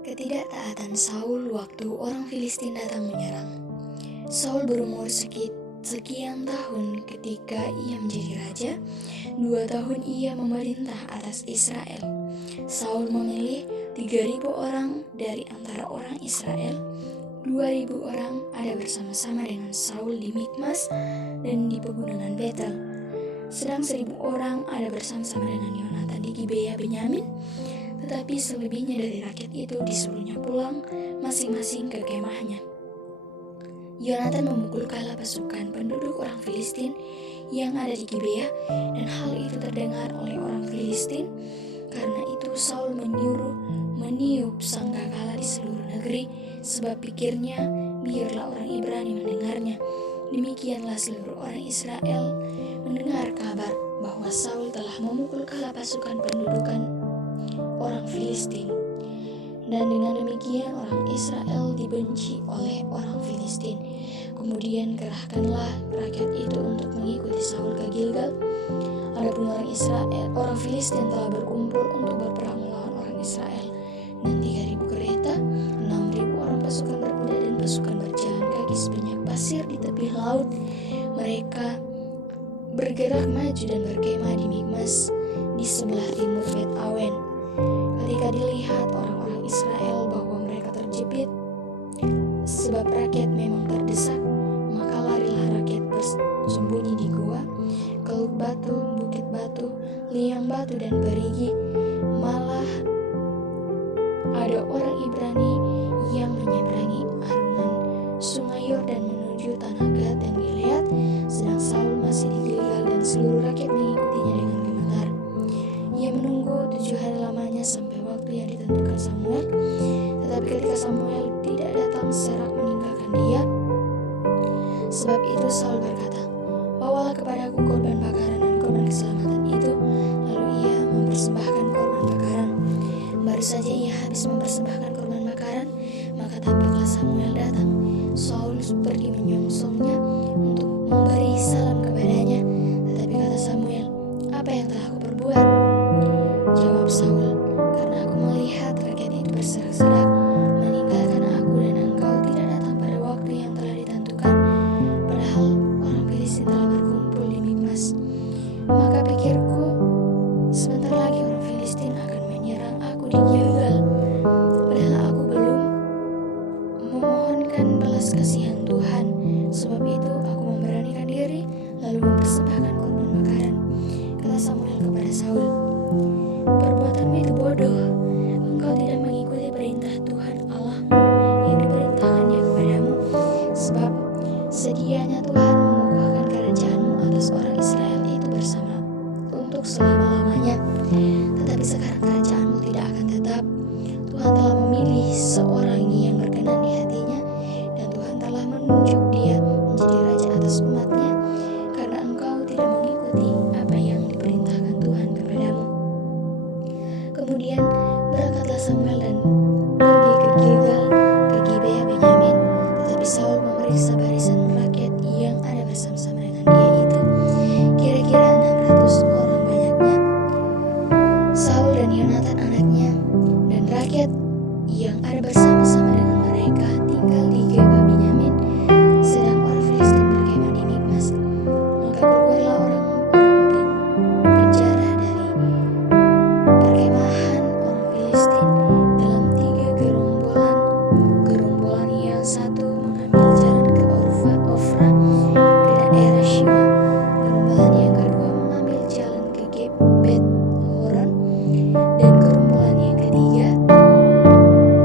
Ketidaktaatan Saul waktu orang Filistin datang menyerang. Saul berumur sekian tahun ketika ia menjadi raja. 2 tahun ia memerintah atas Israel. Saul memilih 3.000 orang dari antara orang Israel. 2.000 orang ada bersama-sama dengan Saul di Mikmas dan di pegunungan Betel. Sedang 1.000 orang ada bersama-sama dengan Yonatan di Gibea Benyamin. Tetapi selebihnya dari rakyat itu disuruhnya pulang masing-masing ke kemahnya. Yonatan memukul kalah pasukan penduduk orang Filistin yang ada di Gibea, dan hal itu terdengar oleh orang Filistin. Karena itu Saul meniup sangkakala di seluruh negeri, sebab pikirnya, biarlah orang Ibrani mendengarnya. Demikianlah seluruh orang Israel mendengar kabar bahwa Saul telah memukul kalah pasukan pendudukan orang Filistin, dan dengan demikian orang Israel dibenci oleh orang Filistin. Kemudian kerahkanlah rakyat itu untuk mengikuti Saul ke Gilgal. Adapun orang Filistin telah berkumpul untuk berperang melawan orang Israel, dan 3.000 kereta, 6.000 orang pasukan berkuda dan pasukan berjalan kaki sebanyak pasir di tepi laut. Mereka bergerak maju dan berkemah di Mikmas di sebelah timur Bet Awen. Ketika dilihat orang-orang Israel bahwa mereka terjepit sebab rakyat memang terdesak, maka larilah rakyat bersembunyi di gua, keluk batu, bukit batu, liang batu dan perigi. Malah ada orang Ibrani yang menyeberangi arunan sungai Yordan menuju tanah Gad dan Gilead, sedang Saul masih di Gilgal dan seluruh rakyat mengikutinya dengan gemetar. Ia menunggu 7 hari lamanya sampai waktu yang ditentukan Samuel. Tetapi ketika Samuel tidak datang, serak meninggalkan dia. Sebab itu Saul berkata, "Bawalah kepadaku korban bakaran dan korban keselamatan itu." Lalu ia mempersembahkan korban bakaran. Baru saja ia habis mempersembahkan korban bakaran, maka tampaklah Samuel datang. Saul pergi menyongsongnya untuk memberi salam kepadanya. Tetapi kata Samuel, "Apa yang telah aku perbuat?" Jawab Saul, "Karena aku melihat rakyat itu berserak-serak meninggalkan aku, dan engkau tidak datang pada waktu yang telah ditentukan, padahal orang Filistin telah berkumpul di Mikmas. Maka pikirku, sebentar lagi orang Filistin akan menyerang aku di Gilgal, padahal aku belum memohonkan belas kasihan Tuhan. Sebab itu aku memberanikan diri lalu mempersembahkan korban bakaran." Kata Samuel kepada Saul, "Perbuatanmu itu bodoh. Engkau tidak mengikuti perintah Tuhan Allahmu yang diperintahkannya kepadamu, sebab sedianya Tuhan mengukuhkan kerajaanmu atas orang Israel itu bersama untuk selama-lamanya. Tetapi sekarang kerajaanmu tidak akan tetap. Tuhan telah memilih seorang yang berkenan di hatinya, dan Tuhan telah menunjuk dia menjadi raja atas umatnya, karena engkau tidak mengikuti apa yang diperintahkan Tuhan kepadamu." Kemudian berangkatlah Samuel dan pergi ke Gilgal, ke Gibea Benyamin. Tetapi Saul memeriksa barisan rakyat yang ada bersama-sama dengan dia itu, kira-kira 600 orang banyaknya. Saul dan Yonatan anaknya dan rakyat yang ada bersama-sama dengan mereka tinggal di Gibea Benyamin, sedang orang Filistin berkemah di Mikmas. Maka keluarlah orang penjara dari perkemahan orang Filistin dalam 3 gerombolan. Gerombolan yang satu mengambil jalan ke Ofra ke daerah Shua. Gerombolan yang kedua mengambil jalan ke Bet Horon, dan gerombolan yang ketiga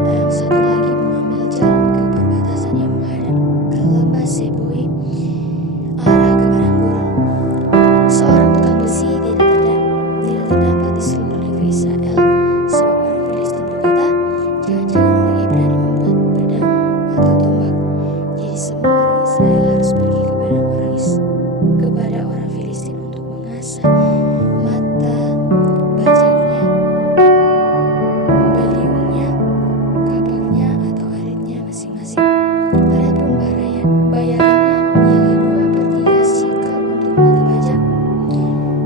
yang satu lagi mengambil jalan ke perbatasan yang menghadap ke lembah Seboim, arah ke padang gurun. Seorang tukang besi tidak terdapat di seluruh negeri Israel. Sebab orang Filistin berkata, "Jangan-jangan orang Ibrani membuat pedang atau tombak." Jadi semua orang Israel harus pergi kepada orang Filistin untuk mengasah mata bajaknya, beliungnya, kapaknya atau aritnya masing-masing. Adapun bayarannya ialah 2/3 shekel untuk mata bajak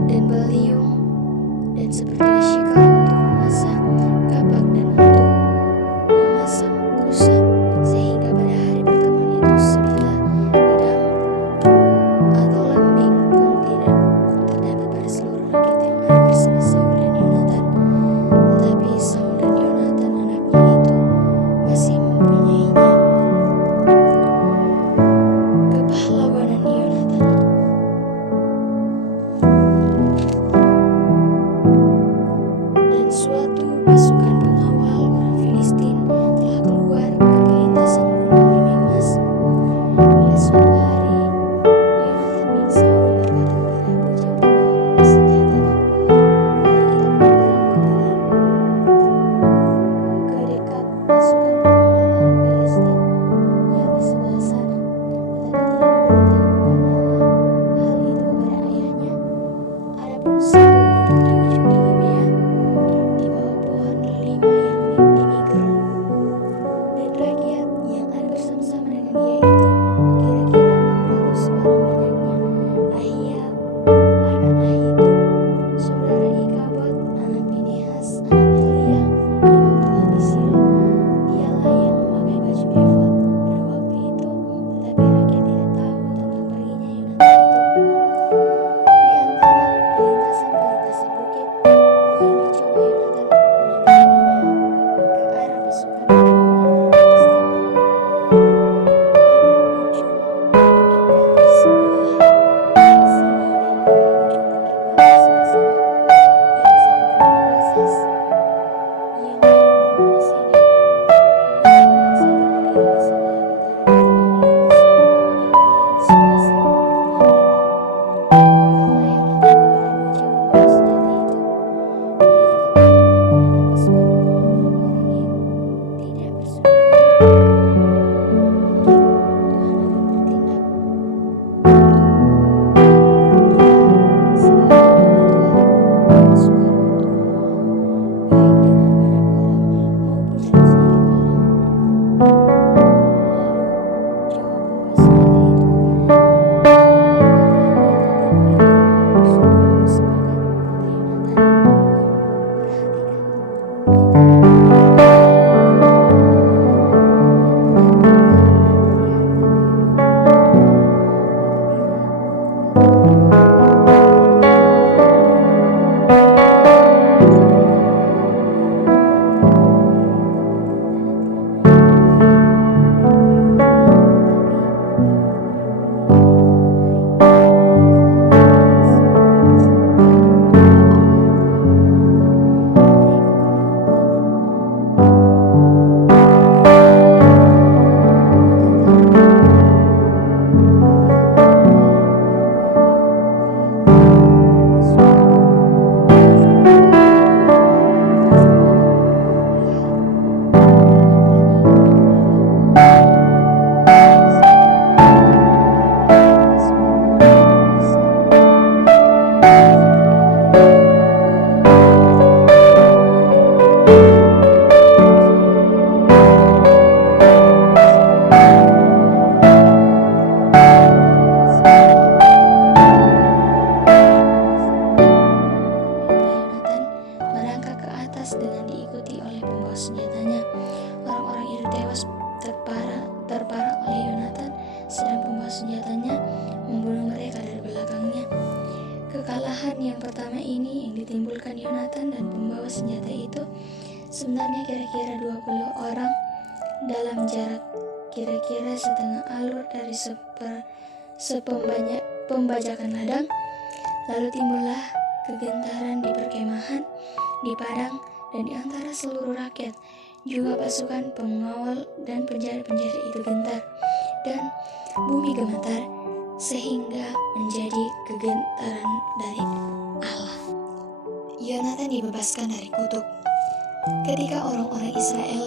dan beliung, dan 1/3 shekel untuk mengasah kapak dan untuk ini yang ditimbulkan Yonatan dan pembawa senjata itu sebenarnya kira-kira 20 orang dalam jarak kira-kira setengah alur dari pembajakan ladang. Lalu timbullah kegentaran di perkemahan, di padang, dan di antara seluruh rakyat. Juga pasukan pengawal dan penjara-penjara itu gentar, dan bumi gemetar, sehingga menjadi kegentaran dari Allah. Yonatan dibebaskan dari kutuk. Ketika orang-orang Israel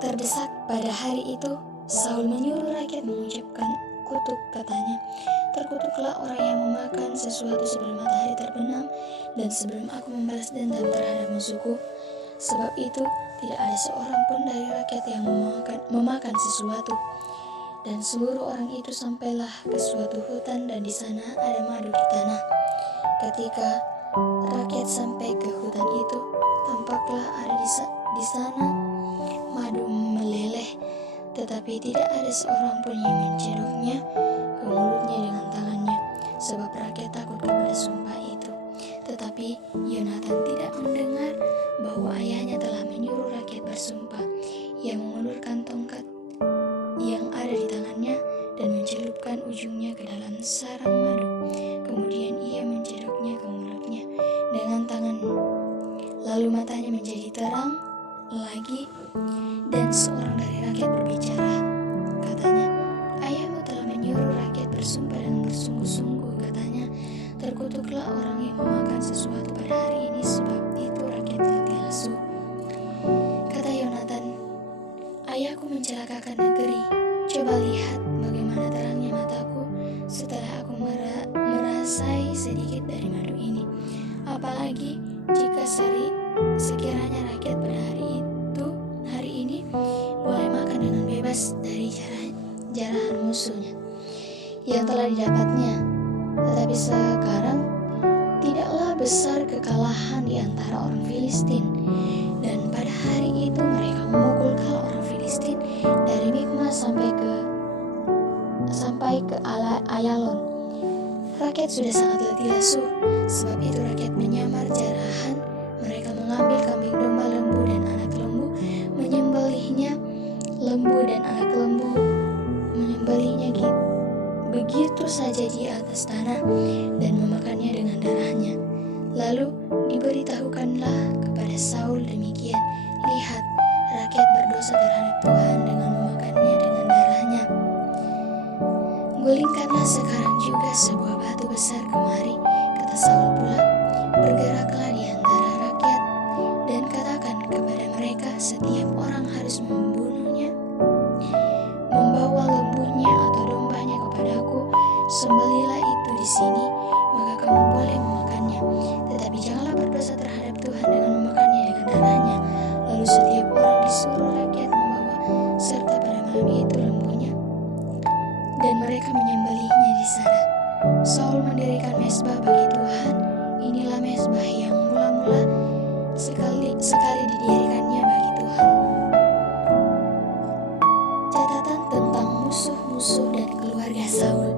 terdesak pada hari itu, Saul menyuruh rakyat mengucapkan kutuk, katanya, "Terkutuklah orang yang memakan sesuatu sebelum matahari terbenam dan sebelum aku membalas dendam terhadap musuhku. Sebab itu tidak ada seorang pun dari rakyat yang memakan sesuatu." Dan seluruh orang itu sampailah ke suatu hutan, dan di sana ada madu di tanah. Ketika rakyat sampai ke hutan itu, tampaklah ada di sana madu meleleh, tetapi tidak ada seorang pun yang mencedoknya ke mulutnya dengan tangannya, sebab rakyat takut kepada sumpah itu. Tetapi Yonatan tidak mendengar bahwa ayahnya telah menyuruh rakyat bersumpah. Ia mengulurkan tongkat yang ada di tangannya dan mencelupkan ujungnya ke dalam sarang madu. Kemudian ia mencedoknya ke mulutnya dengan tangannya. Lalu matanya menjadi terang lagi, dan seorang dari rakyat berbicara. Katanya, "Ayahmu telah menyuruh rakyat bersumpah dengan bersungguh-sungguh," katanya, "terkutuklah orang yang memakan sesuatu pada hari ini, sebab itu rakyat letih lesu." Kata Yonatan, "Ayahku mencelakakan negeri. Coba lihat bagaimana terangnya mataku setelah aku merasai sedikit dari madu ini. Apalagi jika sekiranya rakyat pada hari ini boleh makan dengan bebas dari jarahan musuhnya yang telah didapatnya. Tetapi sekarang tidaklah besar kekalahan di antara orang Filistin, dan pada hari itu mereka memukul kala orang Filistin dari Mikmas sampai ke Ayalon. Rakyat sudah sangat letih lesu, sebab itu rakyat menyamar jarahan. Mereka mengambil kambing domba, lembu dan anak lembu, menyembelihnya, lembu dan anak lembu, menyembelihnya begitu saja di atas tanah dan memakannya dengan darahnya. Lalu diberitahukanlah kepada Saul demikian, "Lihat, rakyat berdosa terhadap Tuhan dengan memakannya dengan darahnya. Gulingkanlah sekarang juga sebuah batu besar kemari," kata Saul pula. "Bergeraklah di antara rakyat dan katakan kepada mereka, setiap orang harus membunuhnya, membawa lembunya atau dombanya kepadaku. Sembelilah itu di sini, maka kamu boleh memakannya. Tetapi janganlah berdosa terhadap Tuhan dengan memakannya dengan darahnya." Lalu setiap orang disuruh rakyat membawa serta pada malam itu lembunya, dan mereka menyembelihnya di sana. Saul mendirikan mezbah bagi Tuhan. Inilah mezbah yang mula-mula sekali didirikannya bagi Tuhan. Catatan tentang musuh-musuh dan keluarga Saul.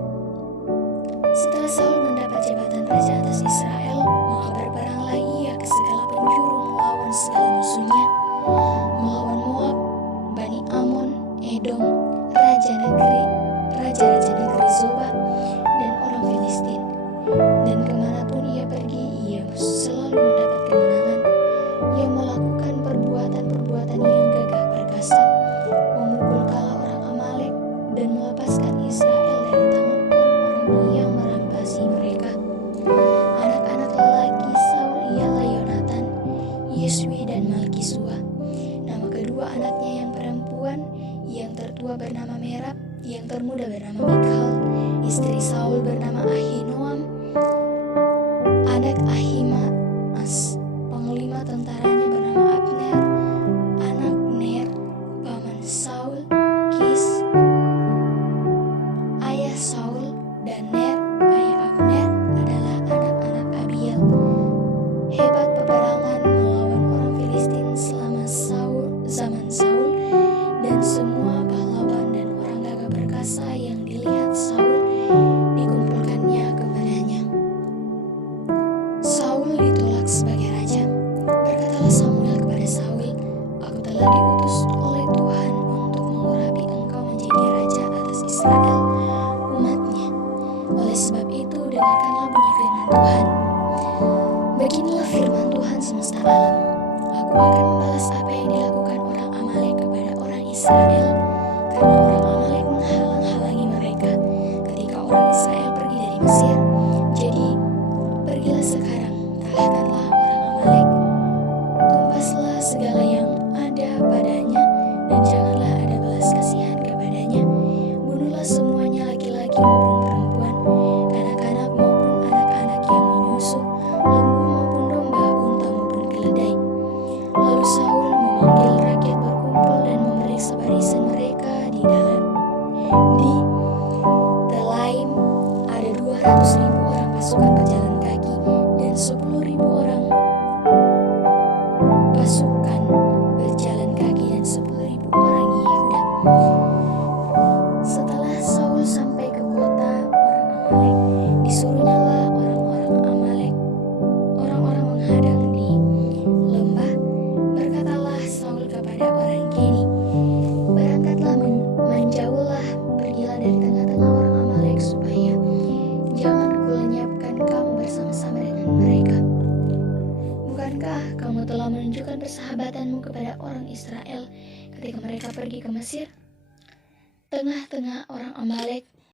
Setelah Saul mendapat jabatan raja atas Israel, maka berperanglah ia ke segala penjuru melawan segala musuhnya, melawan Moab, Bani Amon, Edom, raja-raja negeri Zoba, dan orang Filistin. Dan kemanapun ia pergi, ia selalu mendapat kemenangan. Ia melakukan perbuatan-perbuatan yang gagah perkasa, memukul kala orang Amalek, dan melepaskan Israel dari tangan orang-orang yang merampasi mereka. Anak-anak lelaki Saul ialah Yonatan, Yeswi, dan Malkisua. Nama kedua anaknya yang perempuan, yang tertua bernama Merab, yang termuda bernama Mikhal. Istri Saul bernama Ahinoam, anak Ahimaas. Panglima tentaranya bernama Abner, anak Ner, paman Saul. Kis, ayah Saul, dan Ner, ayah Abner, adalah anak-anak Abiel. Hebat peperangan melawan orang Filistin selama zaman Saul, dan semua pahlawan dan orang gagah perkasa yang dilihat Saul dikumpulkannya ke sebagai raja. Berkatalah Samuel kepada Saul, "Aku telah diutus oleh Tuhan untuk mengurapi engkau menjadi raja atas Israel, umat-Nya. Oleh sebab itu, dengarkanlah bunyi firman Tuhan. Beginilah firman Tuhan semesta alam. Aku akan membalas apa yang dilakukan orang Amalek kepada orang Israel, karena orang Amalek menghalang-halangi mereka ketika orang Israel pergi dari Mesir. Jadi, pergilah sekarang, kalahkanlah orang Amalek, tumpaslah segala yang ada padanya, dan janganlah ada belas kasihan kepadanya. Bunuhlah semuanya, laki-laki maupun perempuan, kanak-kanak maupun anak-anak yang menyusu, lembu maupun domba, unta maupun keledai." Lalu Saul memanggil rakyat berkumpul dan memeriksa barisan mereka di Telaim. Ada 200.000 orang pasukan pejalan kaki dan 10.000 orang pasukan berjalan kaki dan 10.000 orang Yehuda. Setelah Saul sampai ke kota orang Amalek, disuruhnyalah orang-orang menghadang di lembah. Berkatalah Saul kepada orang Keni, "Berangkatlah, menjauhlah, pergilah dari tengah-tengah orang Amalek, supaya jangan kulenyapkan kamu bersama-sama dengan mereka. Bukankah kamu telah menunjukkan persahabatanmu kepada orang Israel ketika mereka pergi ke Mesir?" Tengah-tengah orang Amalek